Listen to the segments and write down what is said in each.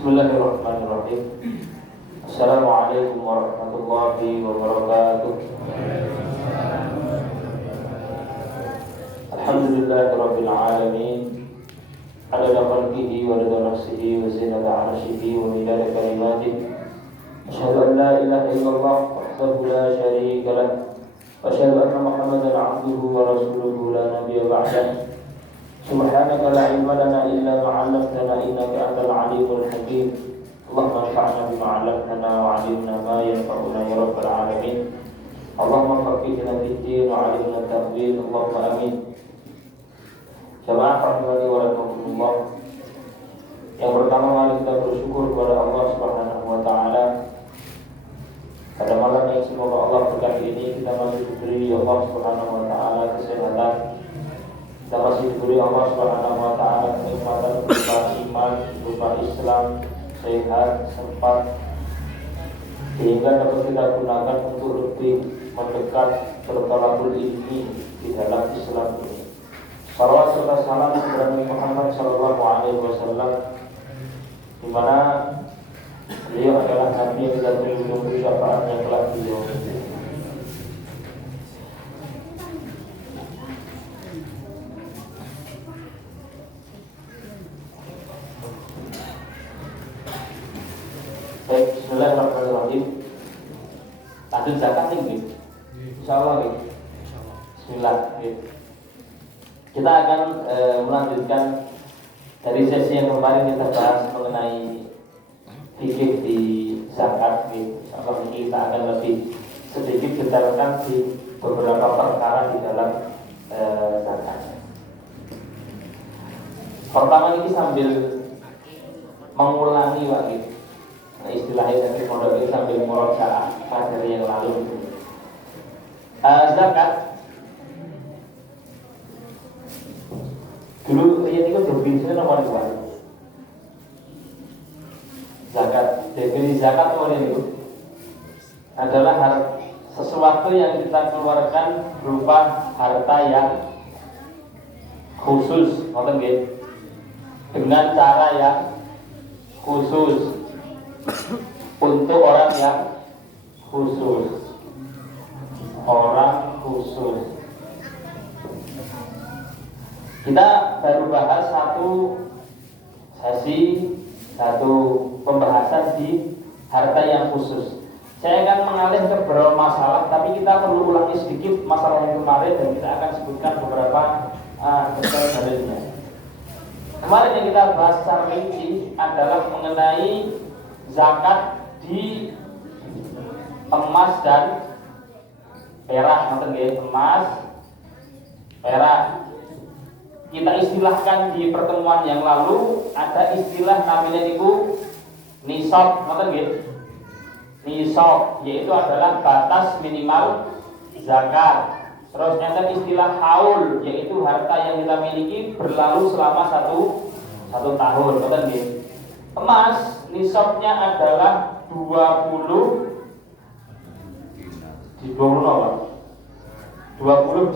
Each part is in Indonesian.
Bismillahirrahmanirrahim. Assalamualaikum warahmatullahi wabarakatuh. Alhamdulillahirabbil alamin. Adada khalqihi wa rida nafsihi wa zinata 'arshihi wa midada kalimatihi. Asyhadu an la ilaha illallah wahdahu la syarika lah. Wa asyhadu anna Muhammadan 'abduhu wa rasuluhu la nabiyya ba'dahu. Subhanaka la ilma lana illa ma 'allamtana innaka antal 'alimul hakim. Allahumma anfa'na bima 'allamtana wa 'allimna ma yanfa'una ya rabbal alamin. Allahumma faqihna fid-din wa 'allimna at-ta'wil. Allahumma amin. Jamaah rahimani wa rahimakumullah. Yang pertama mari kita bersyukur kepada Allah Subhanahu wa taala. Pada malam yang semoga Allah berkati ini kita masih diberi Allah Subhanahu wa taala kesehatan. Kita masih diberi Allah Subhanahu wa taala kenikmatan berupa iman, berupa Islam, sehat, sempat, sehingga dapat kita gunakan untuk lebih mendekat bertolakul ilmi di dalam Islam ini. Salawat serta salam kepada Nabi Muhammad sallallahu alaihi wasallam, di mana beliau adalah nabi yang kita tunggu syafaatnya kelak di yaumul qiyamah. Baik, bismillahirrahmanirrahim. Lanjut zakat nih, insyaallah nih. Bismillah. Kita akan melanjutkan dari sesi yang kemarin kita bahas mengenai fikih di zakat. Insyaallah ini kita akan lebih sedikit detailkan di beberapa perkara di dalam zakat. Pertama ini sambil mengulangi lagi. Nah, istilahnya dari pondok ini sambil murojaah materi yang lalu. Zakat dulu ini kan definisinya nomor 2. Zakat, definisi zakat itu adalah sesuatu yang kita keluarkan berupa harta yang khusus, dengan cara yang khusus untuk orang yang khusus. Kita baru bahas satu pembahasan di harta yang khusus. Saya akan mengalih ke beberapa masalah, tapi kita perlu ulangi sedikit masalah yang kemarin dan kita akan sebutkan beberapa detail dalilnya. Kemarin yang kita bahas secara rinci adalah mengenai zakat di emas dan perak, emas, perak. Kita istilahkan di pertemuan yang lalu ada istilah namanya itu nisab, nisab, yaitu adalah batas minimal zakat. Terus ada istilah haul, yaitu harta yang kita miliki berlalu selama satu tahun, Emas nisabnya adalah 20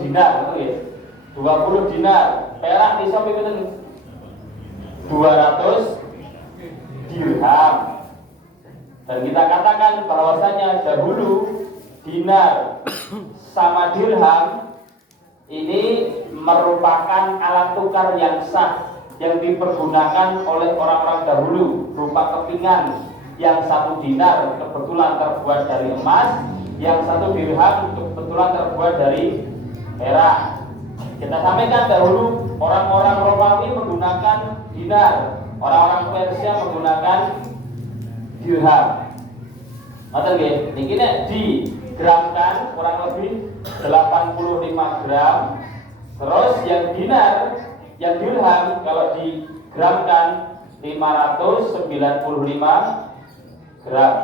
dinar, 20 dinar. Perak nisab itu 200 dirham. Dan kita katakan bahwasanya dahulu dinar sama dirham ini merupakan alat tukar yang sah yang dipergunakan oleh orang-orang dahulu berupa kepingan. Yang satu dinar kebetulan terbuat dari emas, yang satu dirham kebetulan terbuat dari perak. Kita sampaikan dahulu orang-orang Romawi menggunakan dinar, orang-orang Persia menggunakan dirham. Ini digramkan kurang lebih 85 gram. Terus yang dinar, yang dirham kalau digramkan 595 gram.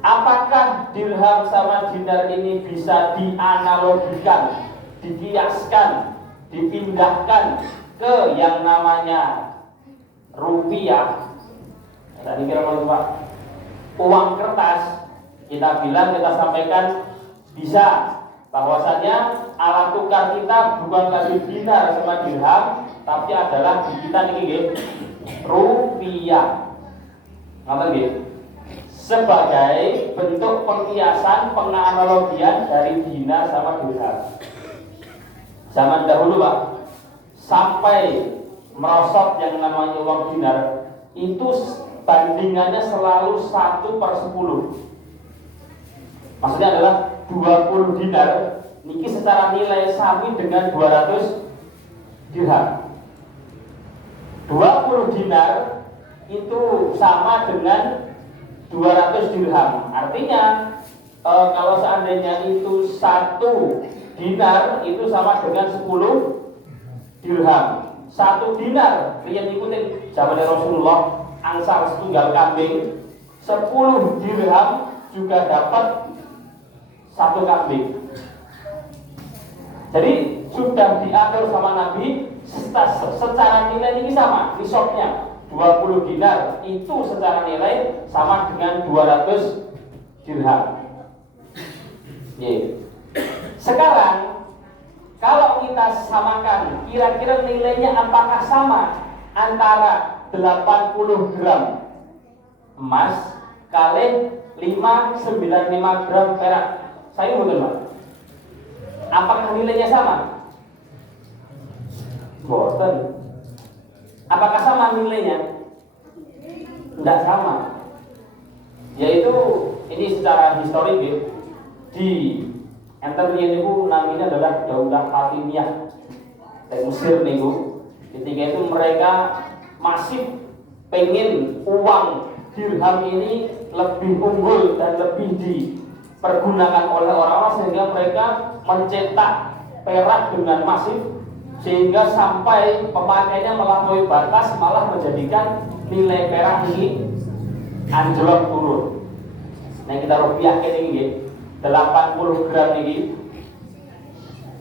Apakah dirham sama dinar ini bisa dianalogikan, dikiaskan, dipindahkan ke yang namanya rupiah? Tadi kira Pak, uang kertas kita bilang, kita sampaikan bisa. bahwasanya alat tukar kita bukan lagi dinar sama dirham, tapi adalah di kita niki rupiah. Ngoten nggih. Sebagai bentuk pengkiasan, penganalogian dari dinar sama dirham. Zaman dahulu Pak, sampai merosot yang namanya uang dinar, itu bandingannya selalu 1/10. Maksudnya adalah 20 dinar niki secara nilai sami dengan 200 dirham. 20 dinar itu sama dengan 200 dirham. Artinya kalau seandainya itu 1 dinar itu sama dengan 10 dirham. 1 dinar riyen ikutin zaman Rasulullah angsal setunggal kambing, 10 dirham juga dapat 1 kambing. Jadi sudah diatur sama Nabi secara nilai ini sama, nisabnya 20 dinar itu secara nilai sama dengan 200 dirham. Sekarang kalau kita samakan, kira-kira nilainya apakah sama antara 80 gram emas kali 595 gram perak? Saya betul Pak. Apakah nilainya sama? Boten. Apakah sama nilainya? Tidak sama. Yaitu ini secara historik ya, di enten niku namanya adalah Daulah Fatimiyah dari Mesir niku. Ketika itu mereka masih pengen uang dirham ini lebih unggul dan lebih dipergunakan oleh orang-orang, sehingga mereka mencetak perak dengan masif, sehingga sampai pemakainya melampaui batas, malah menjadikan nilai perak ini anjlok turun. Nah kita rupiahkan ini 80 gram ini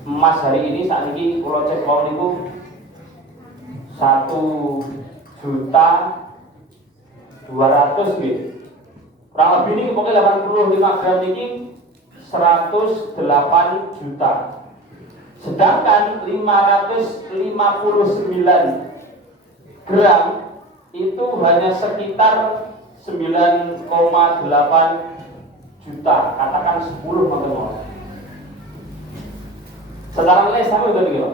emas hari ini saat ini kalau cek uang itu 1.200.000 gitu. Kurang lebih ini pokoknya 85 gram ini 108 juta. Sedangkan 559 gram itu hanya sekitar 9,8 juta, katakan 10 teman-teman. Secara nilai sama betul gitu.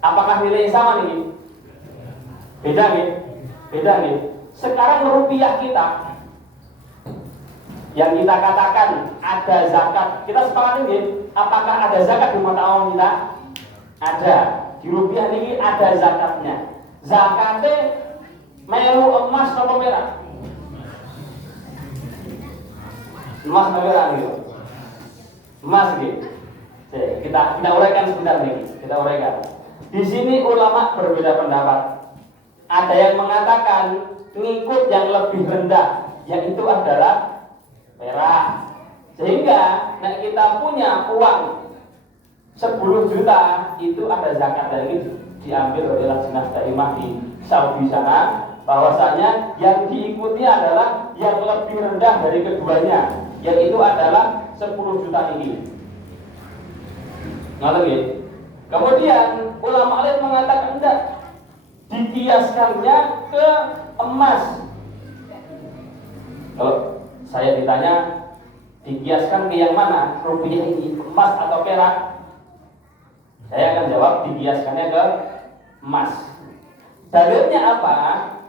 Apakah nilainya sama nih? Beda nih, beda nih. Sekarang rupiah kita, yang kita katakan ada zakat, kita sepakat ini, apakah ada zakat di mata uang kita? Ada. Di rupiah ini ada zakatnya. Zakatnya melu emas atau perak? Emas atau perak gitu? Emas gitu. Kita uraikan sebentar nih. Kita uraikan. Di sini ulama berbeda pendapat. Ada yang mengatakan ngikut yang lebih rendah, yaitu adalah perak. Sehingga nek kita punya uang 10 juta itu ada zakat, dan ini diambil oleh Lajnah Daimah di Saudi sana, bahwasanya yang diikuti adalah yang lebih rendah dari keduanya, yaitu adalah 10 juta ini. Ngerti? Kemudian ulama lain mengatakan enggak, dikiaskannya ke emas. Kalau saya ditanya dikiaskan ke yang mana, rupiah ini, emas atau perak, saya akan jawab dikiaskannya ke emas. Dalilnya apa?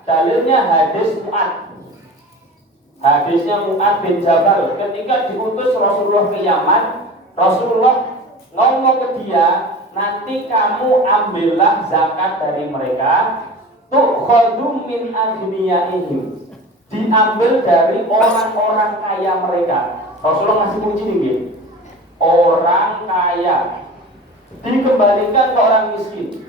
Dalilnya hadis Mu'ad. Hadisnya Mu'ad bin Jabal ketika diutus Rasulullah ke Yaman. Rasulullah ngomong ke dia, nanti kamu ambillah zakat dari mereka, tu'khadhu min aghniyaihim, diambil dari orang-orang kaya mereka. Rasulullah ngasih kunci nih, orang kaya dikembalikan ke orang miskin.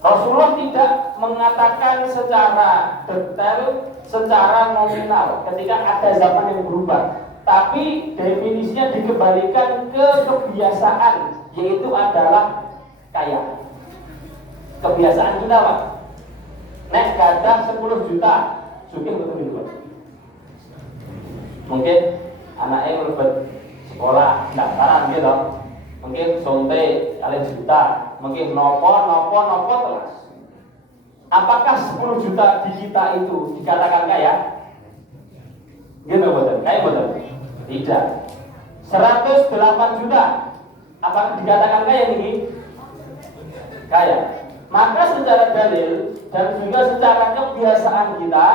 Rasulullah tidak mengatakan secara detail, secara nominal ketika ada zaman yang berubah, tapi definisinya dikembalikan ke kebiasaan, yaitu adalah kaya. Kebiasaan kita Pak, nek gadah 10 juta, sugih betul itu Pak. Mungkin anaknya melebet sekolah pendaftaran gitu. Mungkin sonte kalian juta, mungkin nopo telas. Apakah 10 juta di kita itu dikatakan kaya? Gitu betul, kaya betul? Tidak. 108 juta, apakah dikatakan kaya ini? Kaya. Maka secara dalil dan juga secara kebiasaan kita,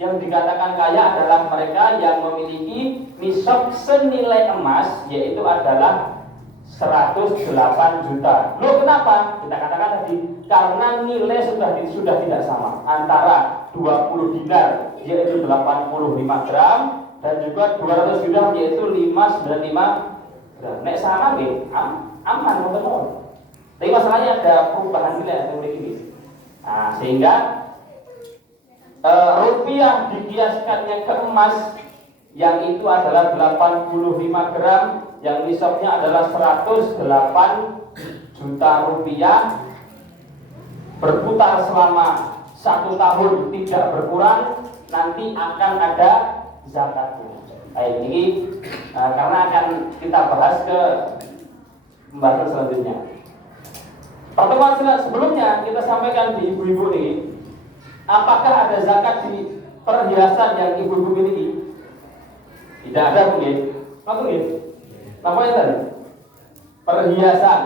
yang dikatakan kaya adalah mereka yang memiliki nisab senilai emas, yaitu adalah 108 juta. Loh kenapa? Kita katakan tadi, karena nilai sudah tidak sama antara 20 dinar yaitu 85 gram dan juga 200 dirham yaitu 595 gram. Nek sama nggih, aman teman-teman. Tapi masalahnya ada perubahan nilai atau ini. Nah, sehingga rupiah dikiaskannya ke emas yang itu adalah 85 gram, yang nisabnya adalah 108 juta rupiah, berputar selama 1 tahun tidak berkurang, nanti akan ada zakatnya. Ini karena akan kita bahas ke pembahasan selanjutnya. Pertemuan sebelumnya kita sampaikan di ibu-ibu ini, apakah ada zakat di perhiasan yang ibu-ibu miliki? Tidak ada mungkin. Apa mungkin? Apa yang tadi? Perhiasan.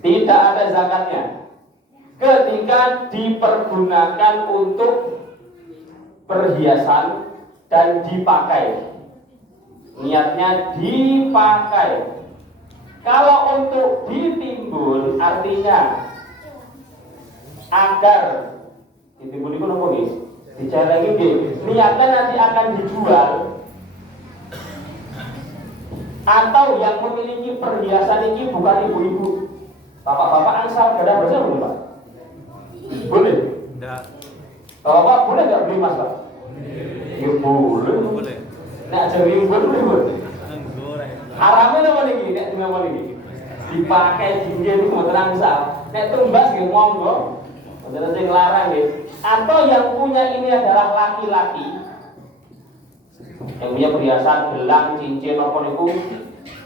Tidak ada zakatnya ketika dipergunakan untuk perhiasan dan dipakai. Niatnya dipakai. Kalau untuk ditimbun artinya agar ditimbun itu nopo nggih? Dicelengi nggih. Niatnya nanti akan dijual. Atau yang memiliki perhiasan ini bukan ibu-ibu. Bapak-bapak angsal gadah bersama belum, Pak? Boleh? Enggak. Bapak boleh enggak beli emas, Pak? Ya boleh. Nek aja rimbun boleh. Haramnya apa nih? Nek apa nih? Dipakai jinjin itu mboten angsal. Nek tumbas nggih monggo. Mboten sing larang nggih. Atau yang punya ini adalah laki-laki. Yang punya perhiasan gelang, cincin apa niku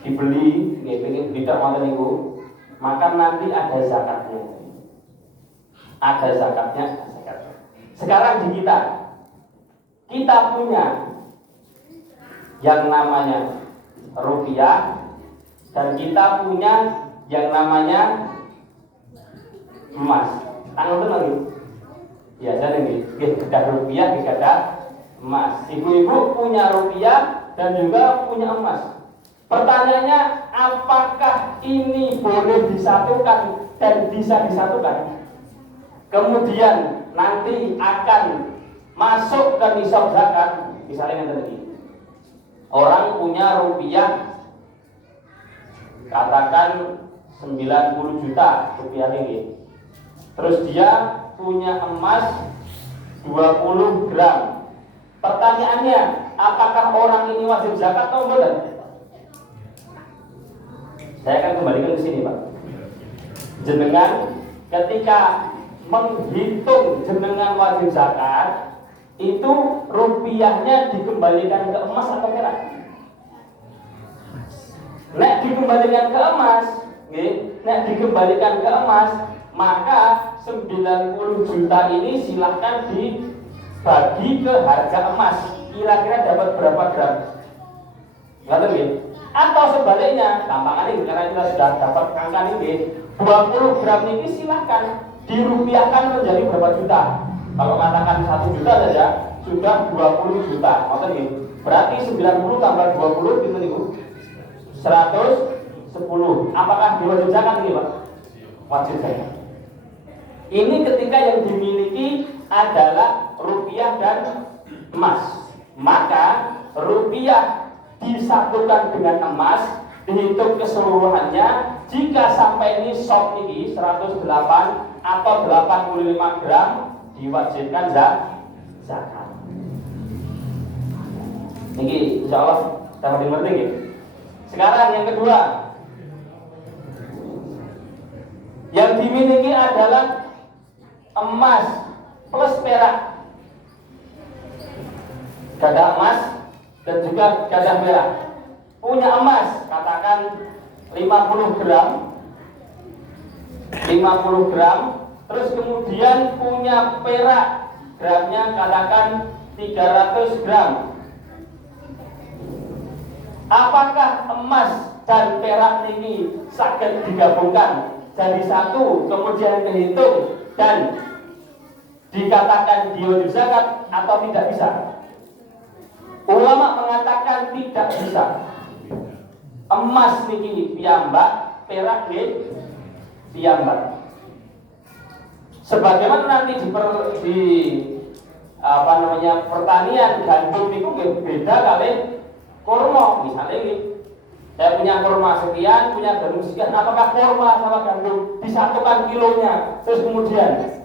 dibeli, nggih pengen bidak wonten niku. Maka nanti ada zakatnya. Ada zakatnya. Sekarang di kita punya yang namanya rupiah dan kita punya yang namanya emas. Tanggung itu lagi. Biasa nih, kita rupiah, kita emas. Ibu-ibu punya rupiah dan juga punya emas. Pertanyaannya, apakah ini boleh disatukan dan bisa disatukan? Kemudian nanti akan masuk ke nisab zakat. Misalnya yang tadi, orang punya rupiah, katakan 90 juta rupiah ini. Terus dia punya emas 20 gram. Pertanyaannya, apakah orang ini wajib zakat atau tidak? Saya akan kembalikan ke sini, Pak. Jenengan ketika menghitung jenengan wajib zakat, itu rupiahnya dikembalikan ke emas atau perak? Nek dikembalikan ke emas, nek dikembalikan ke emas, maka 90 juta ini silahkan dibagi ke harga emas. Kira-kira dapat berapa gram? Ngerti nggih? Atau sebaliknya, gampangannya karena kita sudah dapat angka ini, 20 gram ini silahkan dirupiahkan menjadi berapa juta. Kalau katakan 1 juta saja sudah 20 juta. Maksudnya berarti 90 tambah 20 itu nih, 110. Apakah diwajib zakat ini, Pak? Wajib zakat. Ini ketika yang dimiliki adalah rupiah dan emas. Maka rupiah disatukan dengan emas, dihitung keseluruhannya. Jika sampai ini shop ini 108 atau 85 gram, diwajibkan zakat. Ini insya Allah dapat dimengerti ya. Sekarang yang kedua, yang dimiliki adalah emas plus perak. Gada emas, dan juga gajah merah. Punya emas, katakan 50 gram, 50 gram. Terus kemudian punya perak, gramnya katakan 300 gram. Apakah emas dan perak ini saged digabungkan jadi satu, kemudian dihitung dan dikatakan diwujud zakat atau tidak bisa? Ulama mengatakan tidak bisa. Emas niki piyambak, perak nggih piyambak. Sebagaimana nanti pertanian gandum niku beda kali kurma. Misalnya ini, saya punya kurma sekian, punya gandum sekian. Apakah kurma sama gandum disatukan kilonya? Terus kemudian,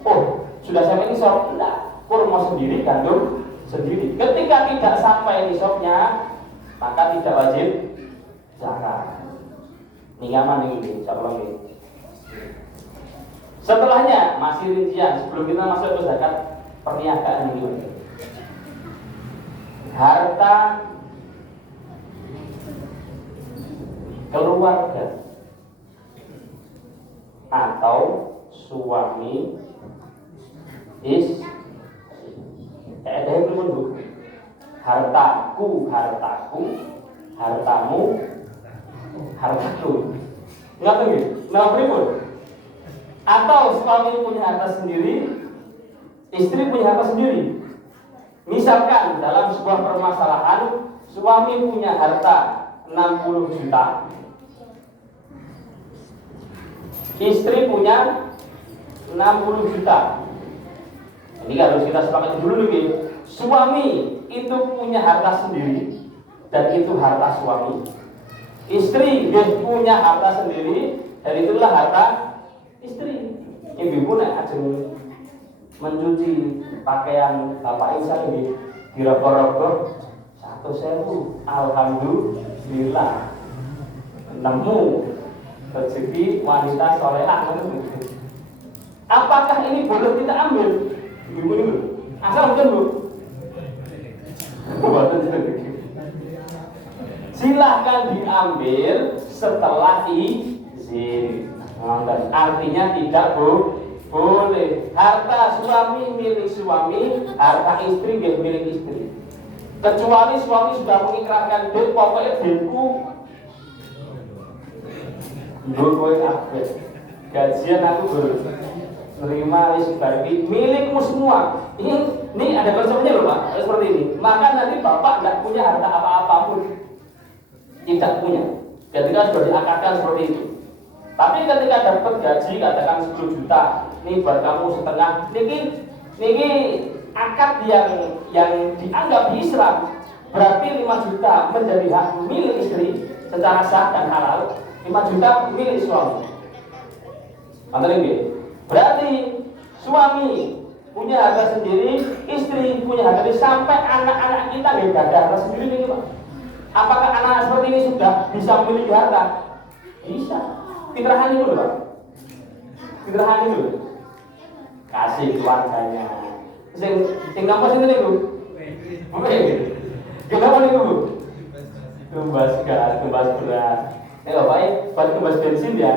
sudah sampai nisab? Enggak, kurma sendiri, gandum sendiri. Ketika tidak sampai nisabnya, maka tidak wajib zakat. Ini aman ini, saya ulang ini. Setelahnya masih rincian, sebelum kita masuk ke zakat perniagaan ini. Harta keluarga atau suami hartaku, hartamu, hartaku. Enggak tahu nggih? Nah, pripun? Atau suami punya harta sendiri, istri punya harta sendiri. Misalkan dalam sebuah permasalahan, suami punya harta 60 juta, istri punya 60 juta. Ini harus kita sepakati dulu nih. Suami itu punya harta sendiri dan itu harta suami. Istri punya harta sendiri dan itulah harta istri. Ibu nak ajeng mencuci pakaian bapak Isa ini dirokok-rokok 1.000. Alhamdulillah nemu rezeki wanita solehah. Apakah ini boleh kita ambil? Ibu ini asal mungkin bu. Silahkan diambil setelah izin. Artinya tidak boleh. Harta suami milik suami, harta istri milik istri. Kecuali suami sudah mengikrarkan bil, pokoknya bilku kowe kabeh. Gajian aku terima wis bagi milikmu semua. Ini ada konsepnya loh Pak, seperti ini. Maka nanti Bapak tidak punya harta apa-apa pun. Tidak punya. Ketika sudah diakadkan seperti itu. Tapi ketika dapat gaji katakan 10 juta, ini buat kamu setengah. Niki akad yang dianggap di Islam berarti 5 juta menjadi hak milik istri secara sah dan halal, 5 juta milik suami. Berarti suami punya harta sendiri, istri punya harta sendiri, sampai anak-anak kita nggak ada harta sendiri nih Pak. Apakah anak seperti ini sudah bisa memiliki harta? Bisa. Fitrahan dulu Pak. Fitrahan dulu. Kasih keluarganya. Sing nampak sini Bu. Oke. Kenapa nih Bu? Tumbas gas, tumbas beras. Bapak, buat tumbas bensin ya.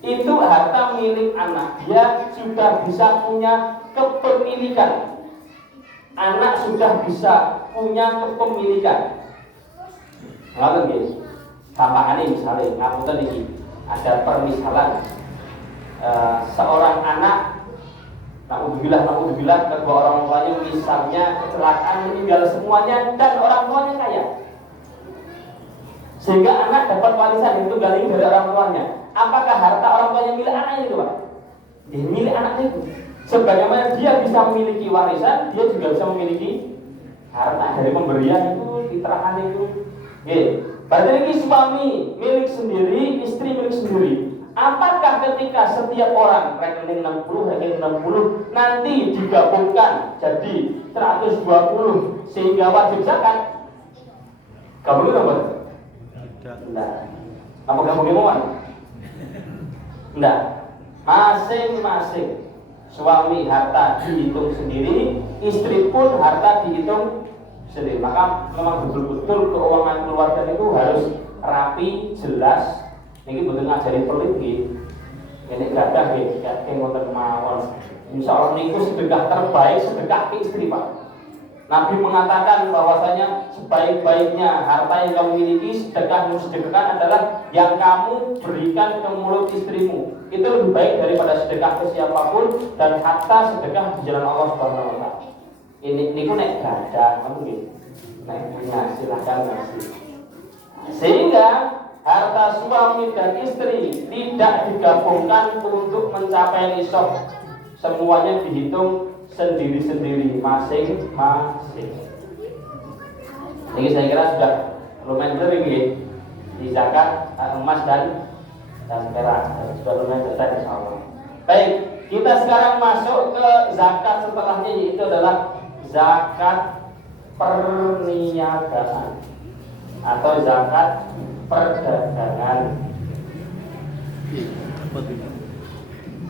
Itu harta milik anak. Dia sudah bisa punya kepemilikan. Anak sudah bisa punya kepemilikan. Ngapain guys? Tambahan ini misalnya, ngapunten ini ada permisalan seorang anak, naudzubillah, kedua orang tuanya misalnya kecelakaan meninggal semuanya dan orang tuanya kaya, sehingga anak dapat warisan itu dari orang tuanya. Apakah harta orang tuanya milik anaknya itu Pak? Dia milik anaknya itu. Sebagaimana dia bisa memiliki warisan, dia juga bisa memiliki harta dari pemberian itu, fitrahan itu. Berarti ini suami milik sendiri, istri milik sendiri. Apakah ketika setiap orang rekening 60 nanti digabungkan jadi 120 sehingga wajib zakat? Gabungin apa? Tidak. Apa gabungin mohon? Tidak. Masing-masing suami harta dihitung sendiri, istri pun harta dihitung sendiri. Maka memang betul-betul keuangan keluarga itu harus rapi, jelas. Ini betul ngajari pelit gitu. Ini gadah gitu, kayak ngoten mawon. Insya Allah niku sedekah terbaik, sedekah ke istri, Pak. Nabi mengatakan bahwasanya sebaik-baiknya harta yang kamu miliki, sedekah yang sedekahkan adalah yang kamu berikan ke mulut istrimu. Itu lebih baik daripada sedekah ke siapapun dan hatta sedekah di jalan Allah Subhanahu wa taala. Ini niku nek gadah, kamu gitu. Nek punya silakan ngasih. Sehingga harta suami dan istri tidak digabungkan untuk mencapai nisab. Semuanya dihitung sendiri-sendiri, masing-masing. Ini saya kira sudah lumayan clear ini di zakat emas dan perak sudah lumayan selesai insyaallah. Baik, kita sekarang masuk ke zakat setelahnya, yaitu adalah zakat perniagaan atau zakat perdagangan.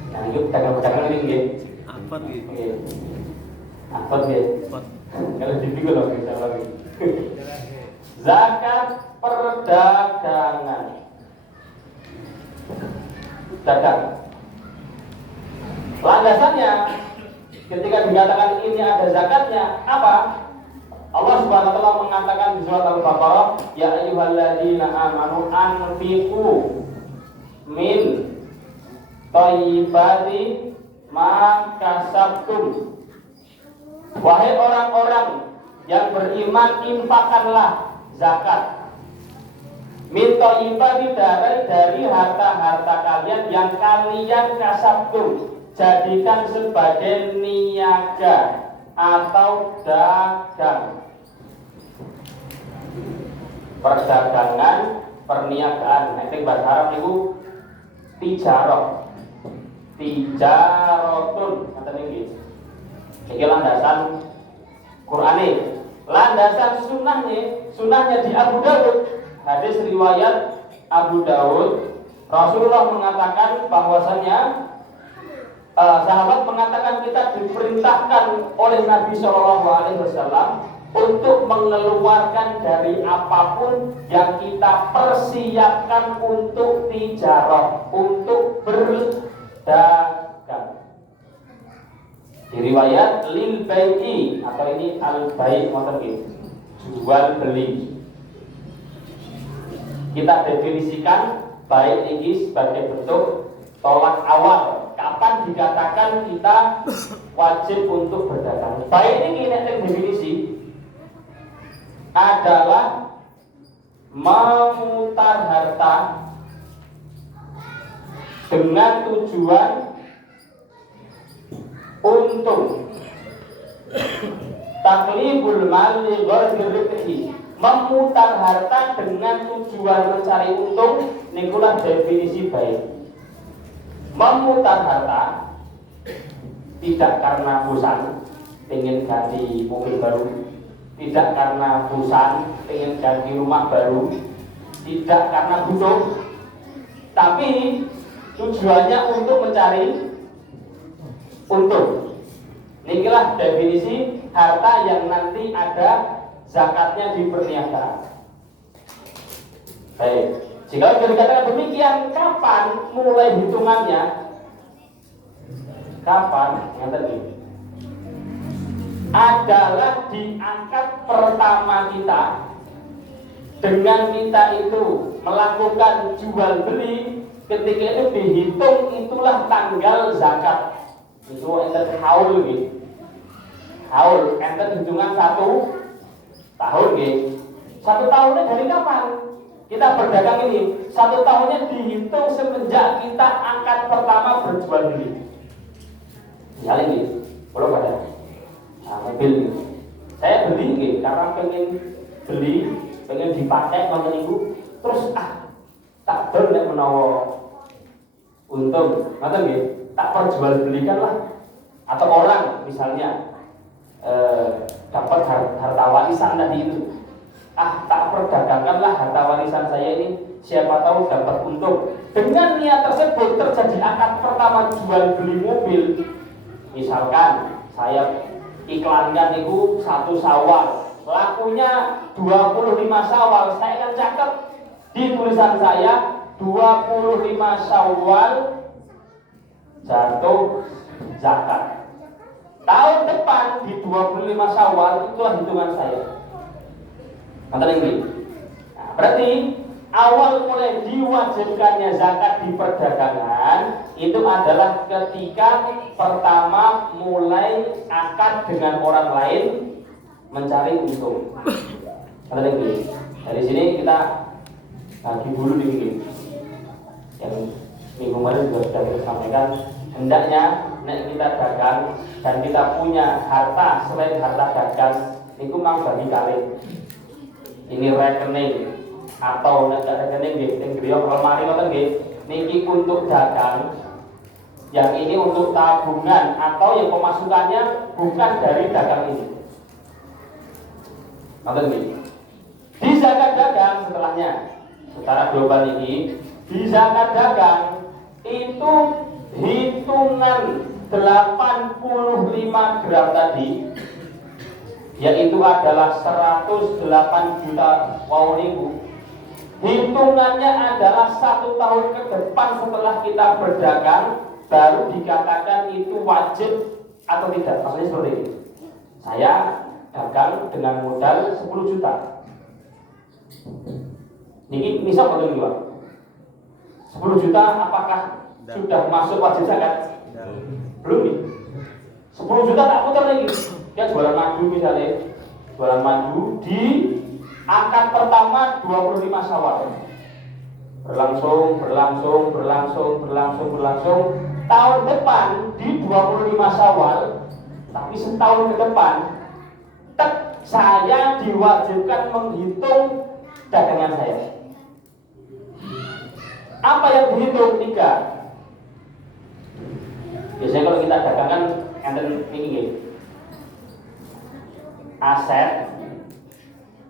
Nah, itu pedagang-pedagang ini nggih. Apa gitu? Apa gitu? Kalau dipikir loh kita lagi. Zakat perdagangan. Dagang. Landasannya ketika dikatakan ini ada zakatnya, apa? Allah Subhanahu wa taala mengatakan di surat Al-Baqarah, ya ayyuhalladzina amanu anfiqu min thayyibati ma kasabtum. Wahai orang-orang yang beriman, infakkanlah zakat min thayyibati dari harta-harta kalian yang kalian kasabtum, jadikan sebagai niaga atau dagang. Perdagangan, perniagaan. Nanti bahasa Arab itu tijarah. Tijarotun kata niki. Iki landasan Qur'ane. Landasan sunnahnya di Abu Dawud. Hadis riwayat Abu Dawud, Rasulullah mengatakan bahwasanya sahabat mengatakan kita diperintahkan oleh Nabi Shallallahu Alaihi Wasallam untuk mengeluarkan dari apapun yang kita persiapkan untuk tijarah, untuk berdagang. Diriwayat lil bai'i atau ini al bai' jual beli. Kita definisikan baik ini sebagai bentuk tolak awal. Kapan dikatakan kita wajib untuk berdagang? Baik ini definisi adalah memutar harta dengan tujuan untung. Taklibul mali ghairi, memutar harta dengan tujuan mencari untung, nikulah definisi baik. Memutar harta tidak karena bosan ingin ganti mobil baru, tidak karena bosan ingin ganti rumah baru, tidak karena butuh, tapi tujuannya untuk mencari untung. Inilah definisi harta yang nanti ada zakatnya di perniagaan. Baik, jika sudah dikatakan demikian, kapan mulai hitungannya? Kapan? Yang tadi adalah diangkat pertama kita dengan kita itu melakukan jual beli. Ketika itu dihitung, itulah tanggal zakat. Itu enten haul gitu. Haul enten hitungan 1 tahun gitu. 1 tahunnya dari kapan? Kita berdagang ini 1 tahunnya dihitung semenjak kita angkat pertama berjual beli. Misalnya gitu, belum ada mobil gitu. Saya beli gitu, karena pengen beli, pengen dipakai nonton minggu, terus tak bener menawa untung, nonton gitu, tak perjual belikan lah. Atau orang misalnya dapat harta warisan tadi itu, tak perdagangkanlah harta warisan saya ini, siapa tahu dapat untung. Dengan niat tersebut terjadi akad pertama jual beli mobil. Misalkan saya iklankan itu 1 Syawal lakunya 25 Syawal, saya akan catat di tulisan saya 25 Syawal jatuh zakat. Tahun depan di 25 Syawal itulah hitungan saya. Nanti ini. Nah, berarti awal mulai diwajibkannya zakat di perdagangan itu adalah ketika pertama mulai akad dengan orang lain mencari untung. Nanti ini. Dari sini kita bagi dulu di yang minggu kemarin juga sudah kita sampaikan, hendaknya kita dagang dan kita punya harta selain harta dagang itu mau bagi kali. Ini rekening atau rekening yang griya lemari ngoten nggih, niki untuk dagang, yang ini untuk tabungan atau yang pemasukannya bukan dari dagang ini. Ngoten nggih. Di zakat dagang setelahnya secara global ini, di zakat dagang itu hitungan 85 gram tadi, yaitu adalah 108 juta ribu. Hitungannya adalah 1 tahun ke depan setelah kita berdagang baru dikatakan itu wajib atau tidak. Maksudnya seperti ini, saya dagang dengan modal 10 juta. Ini misal betul juga 10 juta apakah sudah masuk wajib zakat? Belum nih. 10 juta tak putar lagi. Dia jualan madu misalnya, jualan madu di akad pertama 25 Syawal. Berlangsung. Tahun depan di 25 Syawal, tapi setahun ke depan, saya diwajibkan menghitung dagangan saya. Apa yang dihitung? 3. Biasanya kalau kita dagang kan enten ini aset,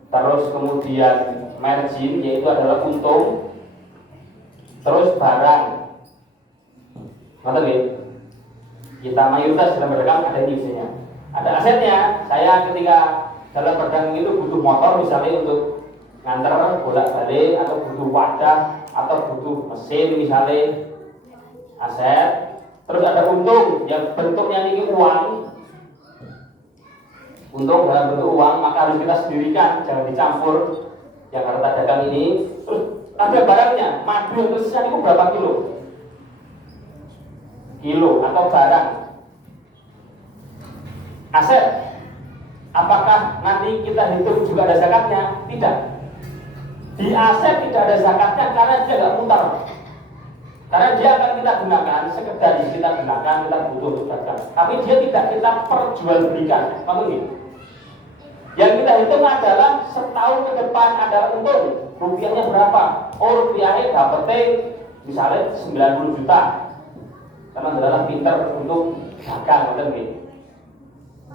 terus kemudian margin yaitu adalah untung, terus barang. Ngerti nggih? Kita mayoritas dalam berdagang ada ini biasanya. Ada asetnya. Saya ketika dalam berdagang itu butuh motor misalnya untuk nganter bolak-balik, atau butuh wadah, atau butuh mesin misalnya, aset. Terus ada untung yang bentuknya ini uang. Untung dalam bentuk uang, maka harus kita sendirikan, jangan dicampur yang harta dagang ini. Terus ada barangnya, madu yang tersisa itu berapa kilo atau barang. Aset, apakah nanti kita hitung juga ada zakatnya? Tidak. Di aset tidak ada zakatnya karena dia nggak mutar. Karena dia akan kita gunakan, sekedar kita gunakan, kita butuh untuk dagang. Tapi dia tidak kita perjualbelikan. Maksudnya, yang kita hitung adalah setahun ke depan adalah untung. Rupiahnya berapa? Oh, rupiahnya dapetnya misalnya 90 juta. Karena adalah pinter untuk dagang, maksudnya.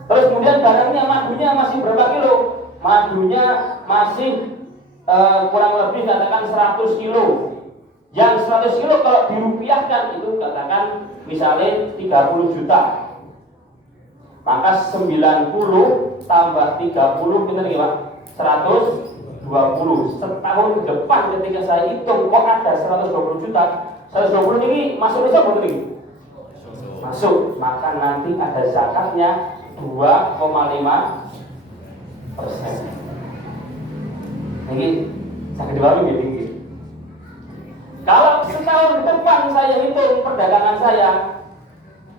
Terus kemudian barangnya, madunya masih berapa kilo? Madunya masih kurang lebih katakan 100 kilo. Yang 100 kilo kalau dirupiahkan itu katakan misalnya 30 juta. Maka 90 tambah 30 benar ya Pak? 120. Setahun ke depan ketika saya hitung kok ada 120 juta. 120 ini masuk bisa betul ini? Masuk. Maka nanti ada zakatnya 2,5%. Ini sakit banget ini. Kalau setahun ke depan saya hitung perdagangan saya,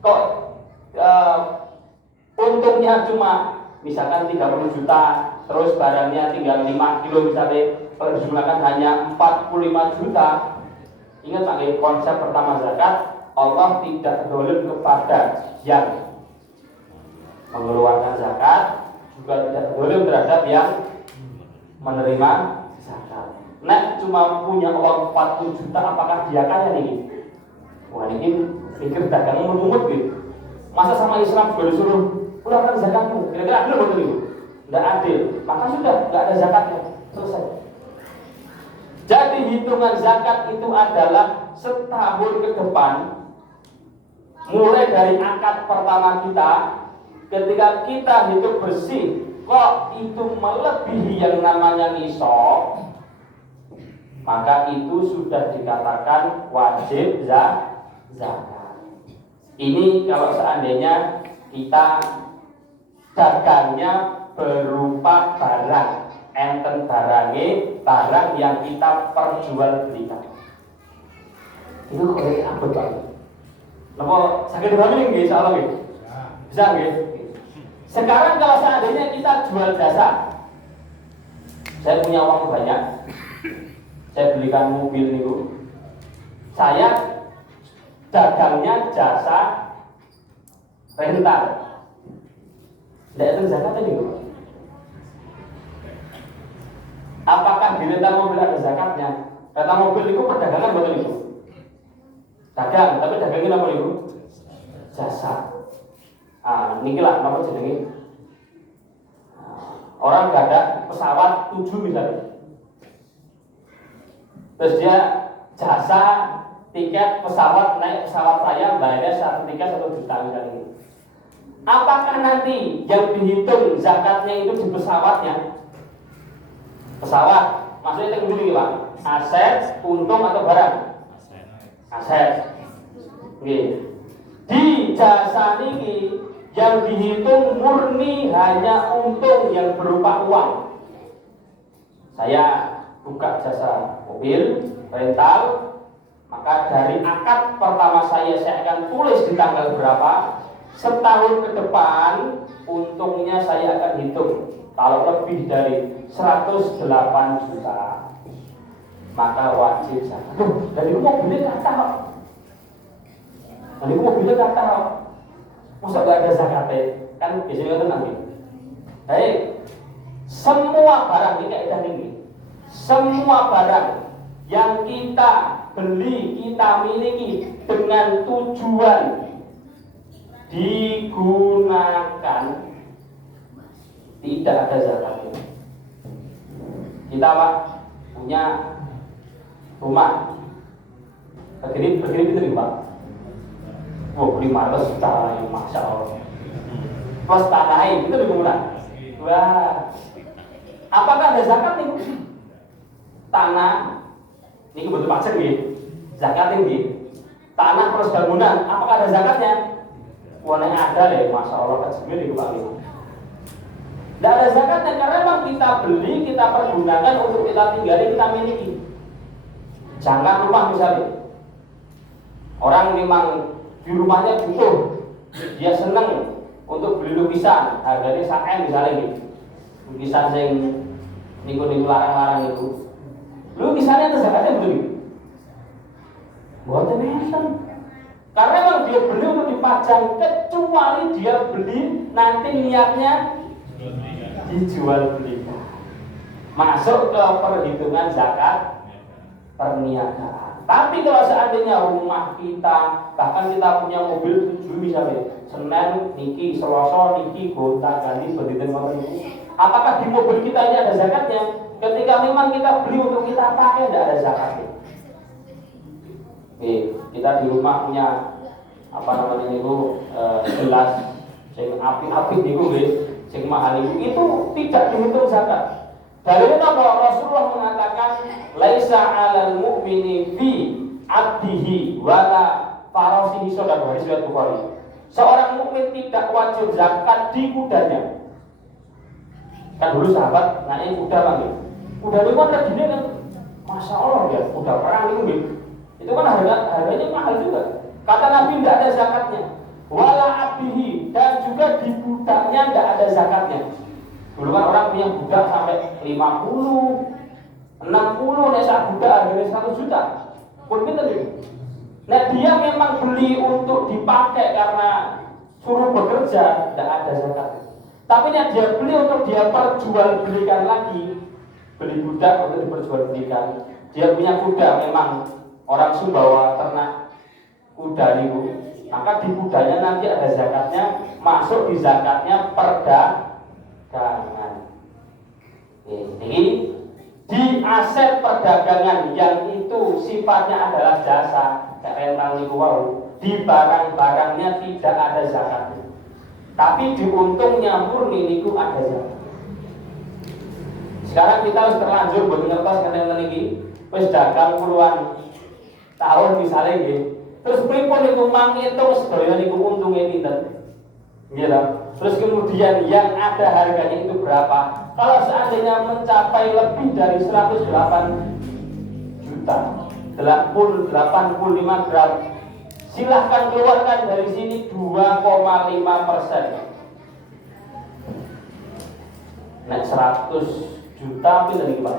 kok untungnya cuma misalkan 30 juta, terus barangnya tinggal 5 kilo misalnya, kalau digunakan hanya 45 juta. Ingat Pak, konsep pertama zakat, Allah tidak zalim kepada yang mengeluarkan zakat, juga tidak zalim terhadap yang menerima zakat. Nek cuma punya uang 40 juta, apakah dia kaya nih? Wah, ini pikir dagangnya mungut gitu. Masa sama Islam juga disuruh keluarkan zakatmu? Kira-kira adil betul itu? Tidak adil. Maka sudah tidak ada zakatnya. Selesai. Jadi hitungan zakat itu adalah setahun ke depan, mulai dari akad pertama kita, ketika kita hidup bersih kok itu melebihi yang namanya nisab, maka itu sudah dikatakan wajib zakat. Ini kalau seandainya kita dagangnya berupa barang, enten barang yang kita perjualbelikan. Itu kok apa Pak? Napa sakit banget nggih insyaallah nggih. Bisa nggih? Sekarang kalau seandainya kita jual jasa. Saya punya uang banyak. Saya belikan mobil niku. Saya dagangnya jasa rental. Tidak itu zakatnya niku. Apakah di rental mobil ada zakatnya? Rental mobil itu perdagangan betul itu. Dagang, tapi dagangnya apa itu? Jasa. Niki lah apa jenenge? Orang gak ada pesawat 7 misalnya. Terus dia jasa tiket pesawat, naik pesawat saya bayarnya 1 tiket 1 juta misalnya. Apakah nanti yang dihitung zakatnya itu di pesawatnya? Pesawat, maksudnya yang dulu Pak, aset, untung atau barang? Aset. Oke. Di jasa ini yang dihitung murni hanya untung yang berupa uang. Saya buka jasa mobil rental, maka dari akad pertama saya akan tulis di tanggal berapa. Setahun ke depan untungnya saya akan hitung. Kalau lebih dari 108 juta, maka wajib zakat. Dari mobilnya kata kok. Dari mobilnya kata kok. Masa gak ada zakatnya? Kan biasanya kan nanti. Baik. Semua barang ini kaidah ini. Semua barang yang kita beli, kita miliki dengan tujuan digunakan, tidak ada zakatnya. Kita Pak punya rumah begini betul Pak. Wah, 500 juta ya, Masya Allah. Plus tanahnya itu lebih murah. Wah, apakah ada zakat nih? Tanah ini betul pajak nih, zakat ini. Tanah plus bangunan, apakah ada zakatnya? Warnanya ada deh, Masya Allah, kecil itu Pak. Tidak ada zakatnya karena memang kita beli, kita pergunakan untuk kita tinggali, kita miliki. Jangan rumah misalnya, orang memang di rumahnya butuh, dia seneng untuk beli lukisan, harganya 1 M misalnya gitu. Lukisan yang niku larang-larang itu. Lukisannya itu zakatnya betul gitu. Buatnya nenten. Karena memang dia beli untuk dipajang, kecuali dia beli nanti niatnya dijual belikan. Masuk ke perhitungan zakat perniagaan. Tapi kalau seandainya rumah kita, bahkan kita punya mobil 7 misalnya, Senin niki, Selasa niki, gonta ganti begitu itu. Apakah di mobil kita ini ada zakatnya? Ketika memang kita beli untuk kita pakai, tidak ada zakatnya. Kita di rumah punya apa namanya itu gelas, sing api-api niku nggih, sing mahal itu tidak dihitung zakat. Dalilnya apa? Rasulullah mengatakan laisa 'alal mu'mini fi 'abdihi wala farasihi sadaqah, riwayat Bukhari. Seorang mukmin tidak wajib zakat di kudanya. Kan dulu sahabat naik kuda Bang. Kuda itu kan regine kan Masya Allah ya, kuda perang itu gitu. Itu kan harganya mahal juga. Kata Nabi tidak ada zakatnya. Wala 'abdihi, dan juga di budaknya tidak ada zakatnya. Dulu kan orang punya budak sampai 50, 60, nek sak budak harganya 1 juta. Pun pinter itu. Nek dia memang beli untuk dipakai karena suruh bekerja, tidak ada zakat. Tapi nek dia beli untuk dia perjualbelikan lagi, beli budak untuk diperjualbelikan. Dia punya kuda, memang orang Sumbawa ternak kuda itu, maka di kudanya nanti ada zakatnya, masuk di zakatnya perdagangan. Jadi di aset perdagangan yang itu sifatnya adalah jasa, kayak rental niku wau, di barang-barangnya tidak ada zakatnya. Tapi di untungnya murni niku ada zakat. Sekarang kita harus terlanjur buat ngertos ngeten iki. Wis dagang puluhan tahun misalnya nggih. Terus pripun niku manghitung sedaya niku untunge pinten? Nggih ta? Terus kemudian yang ada harganya itu berapa? Kalau seandainya mencapai lebih dari 108 juta, 85 gram, silahkan keluarkan dari sini 2,5%. Nah 100 juta pinten iki Pak?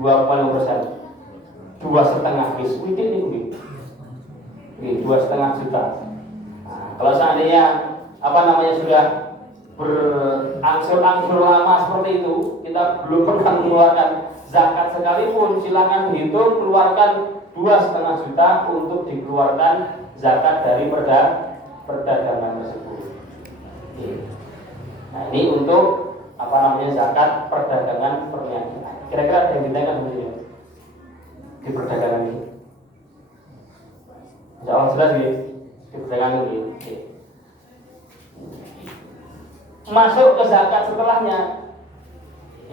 2,5%. 2,5 wis witin niku nggih. Nggih 2,5 juta. Nah, kalau seandainya sudah berangsur-angsur lama seperti itu, kita belum pernah mengeluarkan zakat sekalipun, silakan dihitung keluarkan 2,5 juta untuk dikeluarkan zakat dari perdagangan tersebut. Nah ini untuk zakat perdagangan perniagaan. Kira-kira ada yang ditanyakan begini di perdagangan ini? Insya Allah jelas ya di perdagangan ini. Masuk ke zakat setelahnya,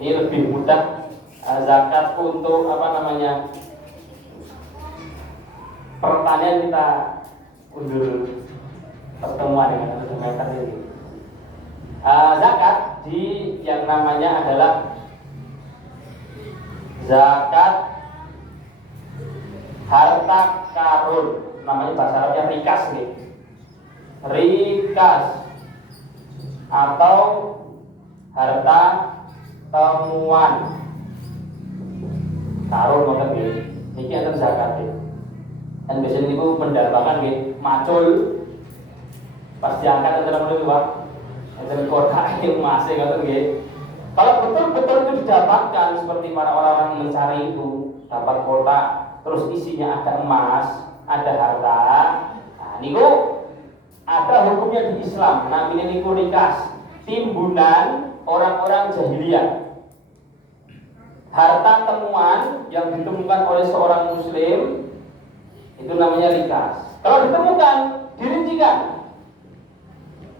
ini lebih mudah. Zakat untuk pertanian kita undur pertemuan dengan ini. Zakat di yang namanya adalah zakat harta karun, namanya bahasa Arabnya rikas nih. Rikas atau harta temuan. Karun ngoten nggih. Niki enten zakat nggih. Dan biasanya niku pendalaman nggih, macul. Pas diangkat enten niku Pak. Enten kotak emas ngoten nggih. Kalau betul-betul itu didapatkan seperti para orang-orang mencari itu, dapat kotak terus isinya ada emas, ada harta. Nah, niku ada hukumnya di Islam, namanya niku rikas, timbunan orang-orang jahiliyah. Harta temuan yang ditemukan oleh seorang muslim itu namanya rikas. Kalau ditemukan, dirincikan,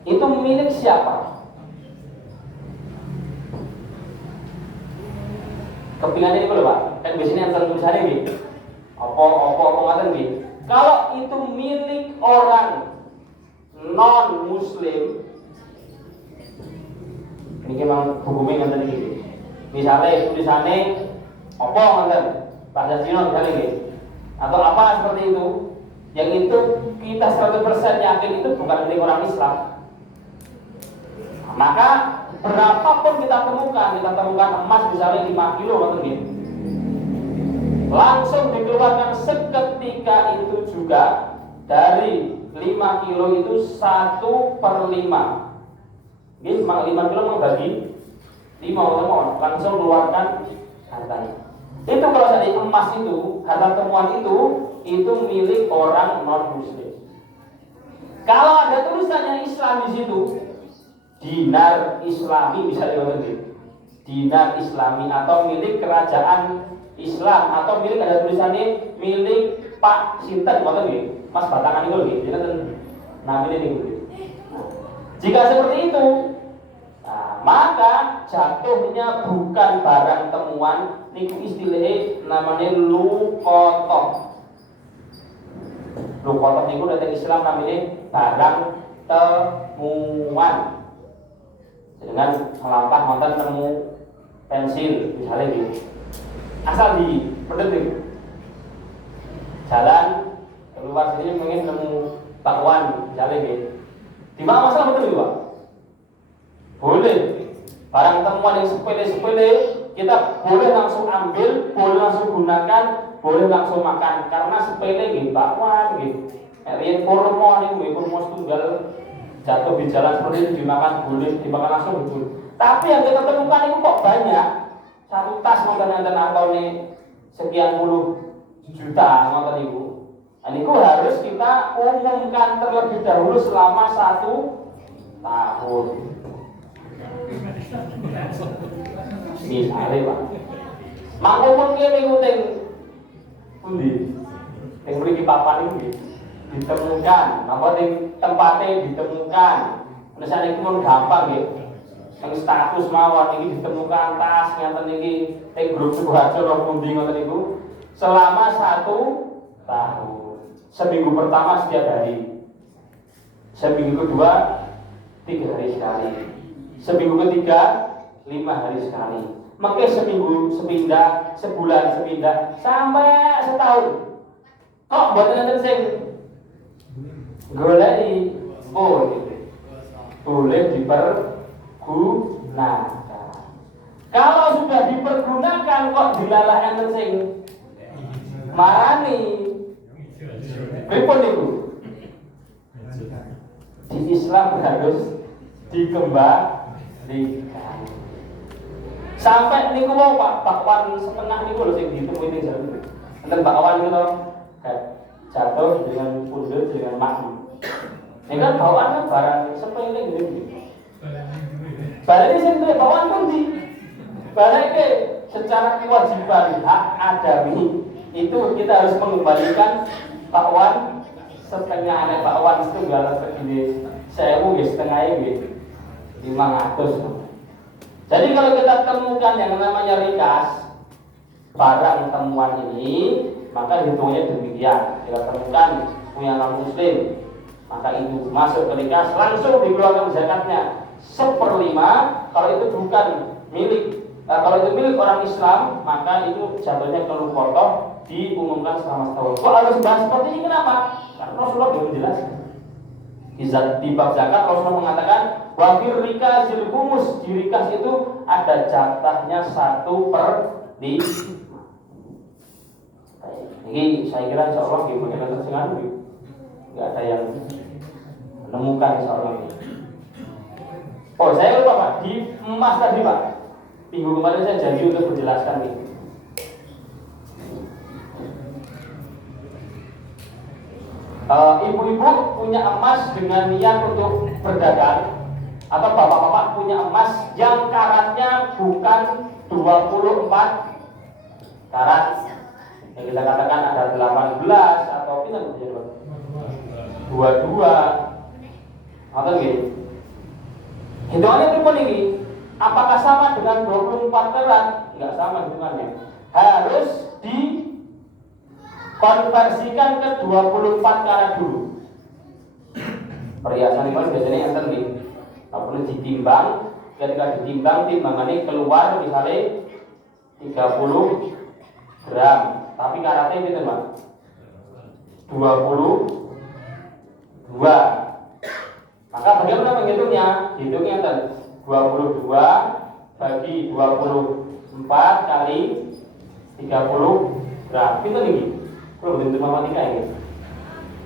itu milik siapa? Kepingannya itu loh Pak, kan biasanya antara tulisannya gitu. Apa ngaten nggih. Kalau itu milik orang non muslim, ini memang hukumnya ngaten iki. Misalnya tulisannya apa ngaten, bahasa Cina misalnya nggih. Atau apa seperti itu, yang itu kita 100% yakin itu bukan milik orang Islam. Maka berapapun kita temukan emas misalnya 5 kilo ngaten nggih. Langsung dikeluarkan seketika itu juga. Dari 5 kilo itu 1/5. Ini 5 kilo membagi 5 langsung keluarkan hartanya. Itu kalau tadi emas itu, harta temuan itu milik orang non muslim. Kalau ada tulisannya Islam di situ, dinar Islami bisa dikontrol. Dinar Islami atau milik kerajaan Islam atau milik ada tulisannya milik Pak Sinten, ngoten nggih. Mas batangan itu nggih, jenengan namine niku. Jika seperti itu, maka jatuhnya bukan barang temuan, niku istilahnya namanya luqathah. Luqathah niku datang Islam namanya barang temuan. Dengan melampah nonton nemu pensil misalnya gitu. Asal di pendetik jalan keluar sini mungkin nemu bakwan misalnya gitu. Di mana masalah betul Pak? Boleh. Barang temuan yang sepele-sepele kita boleh langsung ambil, boleh langsung gunakan, boleh langsung makan karena sepele gitu, bakwan gitu. Riyen kurma niku kurma tunggal jatuh di jalan seperti itu dimakan boleh, dimakan langsung betul. Tapi yang kita temukan itu kok banyak. Satu tas nonton atau nih sekian puluh juta nonton ibu. Nah, itu harus kita umumkan terlebih dahulu selama 1 tahun. Misalnya Pak, mangumum kene niku teng pundi? Teng mriki papan iki ditemukan, apa teng tempatnya ditemukan. Tulisan itu pun gampang nggih. yang status mawon ini ditemukan tas ngeten iki teng grup Sukoharjo ora pundi ngoten niku selama 1 tahun. Seminggu pertama setiap hari. Seminggu kedua 3 hari sekali. Seminggu ketiga 5 hari sekali. Maka seminggu sepindah, sebulan sepindah sampai setahun. Kok mboten enten sing goleki boleh dipergunakan. Kalau sudah dipergunakan kok dilalah enten sing marani. Pripun niku? Di Islam harus dikembalikan. Sampai niku mau bakwan setengah niku lho sing ditemui ning jalan. Enten bakwan niku to jatuh dengan pundut dengan makmum. Ini kan bawaan kan barang sepele gitu. Barang ini sendiri bawaan pundi. Barang ini secara kewajiban hak adami itu kita harus mengembalikan bakwan setengah anak bakwan itu galas begini 1000 setengahnya gitu 500. Jadi kalau kita temukan yang namanya rikas barang temuan ini, maka hitungnya demikian. Kita temukan punya non muslim, maka itu masuk ke rikas langsung dikeluarkan zakatnya 1/5. Kalau itu bukan milik, kalau itu milik orang Islam, maka itu jatuhnya kalau potong diumumkan selama setahun. Kok harus bahas seperti ini kenapa? Karena Rasulullah belum menjelaskan. Di bab zakat Rasulullah mengatakan wafir rikazil humus, di rikas itu ada jatahnya 1/5. Ini saya kira insya Allah di bagian tersengan nggak ada yang menemukan insya Allah ini. Oh saya lupa Pak, di emas tadi Pak, minggu kemarin saya janji untuk menjelaskan ini. Ibu-ibu punya emas dengan niat untuk berdagang, atau bapak-bapak punya emas yang karatnya bukan 24 karat, yang kita katakan ada 18 atau kita 22 atau gitu. Hitungannya itu pun ini, apakah sama dengan 24 karat? Enggak sama hitungannya. Harus dikonversikan ke 24 karat dulu. Perhiasan itu biasanya yang terlebih, tak perlu ditimbang. Ketika ditimbang, timbangannya keluar misalnya 30 gram, tapi karatnya itu Pak 22. Maka bagaimana menghitungnya? Hitungnya kan 22 bagi 24 kali 30 gram. Itu nih. Kalau bentuk matematika ini.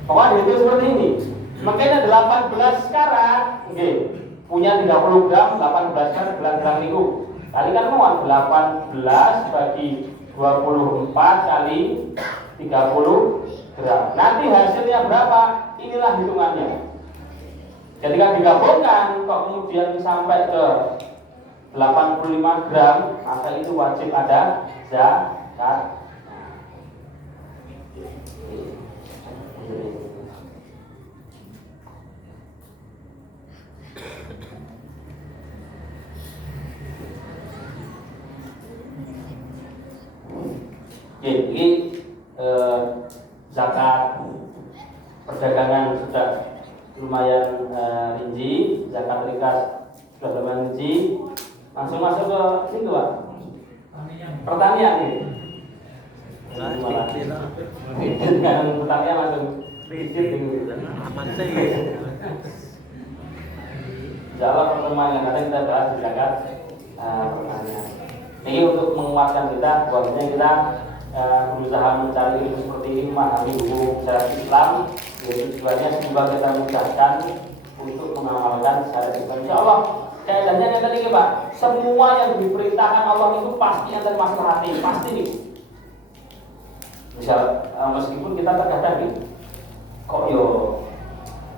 Pokoknya dihitung seperti ini. Makanya 18 karat, okay. Punya 30 gram, 18 karat gram niku. Kalikan mau 18 bagi 24 kali 30 gram. Nanti hasilnya berapa? Inilah hitungannya. Ketika digabungkan kok kemudian sampai ke 85 gram, maka itu wajib ada zakat. Ini zakat perdagangan sudah lumayan rinci, zakat rikas sudah lumayan rinci. Langsung masuk ke situ Pak. Pertanian ini. Dengan pertanian langsung rinci tinggi. Jawab pertemuan yang kadang kita bahas di zakat pertanian. Ini untuk menguatkan kita, bahwasanya kita berusaha mencari ilmu seperti ini, memahami hukum secara Islam, yaitu tujuannya semoga kita mudahkan untuk mengamalkan secara Islam. Insya Allah, kaidahnya yang tadi Pak, semua yang diperintahkan Allah itu pasti ada maslahat, pasti nih. Misal meskipun kita terkadang nih, kok yo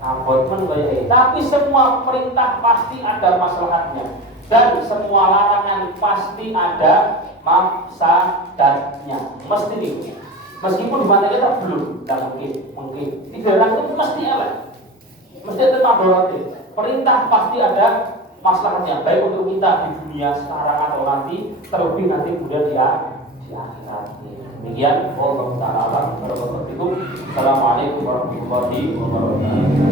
abot men kayak tapi semua perintah pasti ada maslahatnya. Dan semua larangan pasti ada mafsadatnya. Mesti nih. Meskipun di mata kita belum, tidak mungkin. Di dalam itu mesti apa? Mesti ada madorotnya. Perintah pasti ada maslahatnya baik untuk kita di dunia sekarang atau nanti, terlebih nanti kemudian di akhirat. Demikian, wallahu taala a'lam. Assalamualaikum warahmatullahi wabarakatuh.